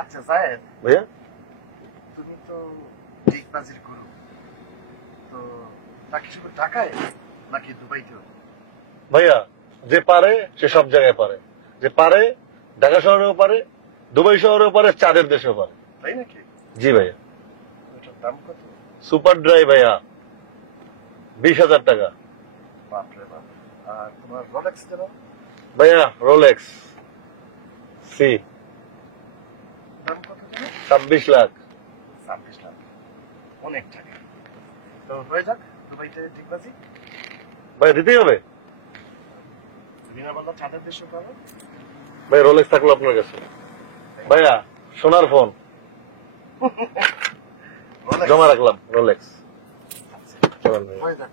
আচ্ছা জায়েদ ভাইয়া, তুমি তো ডিগবাজির গুরু, তো তাকে শুধু ঢাকায় নাকি দুবাইতেও? ভাইয়া যে পারে সে সব জায়গায় পারে, যে পারে ঢাকা শহরেও পারে, দুবাই শহরেও পারে, চাঁদের দেশেও পারে। তাই নাকি? জি ভাইয়া। ওটার দাম কত? সুপার ড্রাই ভাইয়া 20,000 টাকা। বাপরে বাপ। আর তোমার রোলেক্স দেবো? ভাইয়া রোলেক্স সি দাম কত দেবো? 26 লাখ। 26 লাখ, অনেক টাকা। তো হয়ে যাক দুবাইতে ডিগবাজি। ভাইয়া দিতেই হবে। বিনা বন্ধা চাঁদের দেশে পাবো। ভাই রোলেক্স থাকলো আপনার কাছে। ভাইয়া সোনার ফোন জমা রাখলাম, রোলেক্স। চলেন ভাইয়া। হয়ে যাক।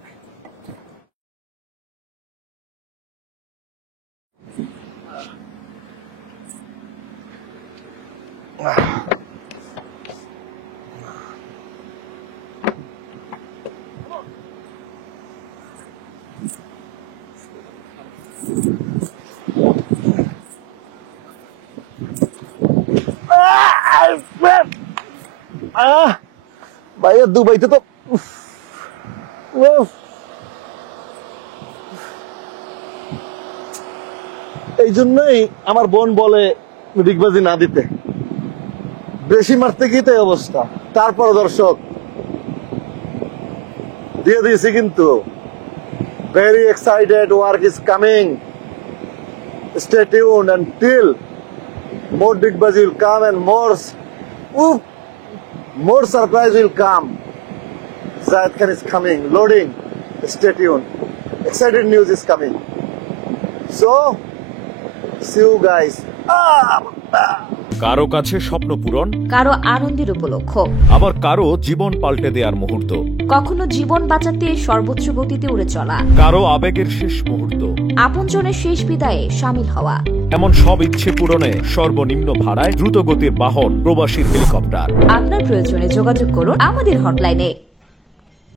ভাইয়া দুবাইতে তো এই জন্যই আমার বোন বলে ডিগবাজি না দিতে, বেশি মারতে গিয়ে তাই অবস্থা। তারপর দর্শক দিয়ে দিয়েছি কিন্তু। Very excited, work is coming, stay tuned until more digbazi will come and more surprise will come. Zayed Khan is coming, loading, stay tuned, excited news is coming, so see you guys. কারো কাছে স্বপ্ন পূরণ, কারো আনন্দের উপলক্ষ, আবার কারো জীবন পাল্টে দেওয়ার মুহূর্ত, কখনো জীবন বাঁচাতে সর্বোচ্চ গতিতে উড়ে চলা, কারো আবেগের শেষ মুহূর্ত, আপনজনের শেষ বিদায়ে শামিল হওয়া। এমন সব ইচ্ছে পূরণে সর্বনিম্ন ভাড়ায় দ্রুতগতির বাহন প্রবাসীর হেলিকপ্টার। আপনার প্রয়োজনে যোগাযোগ করুন আমাদের হটলাইনে।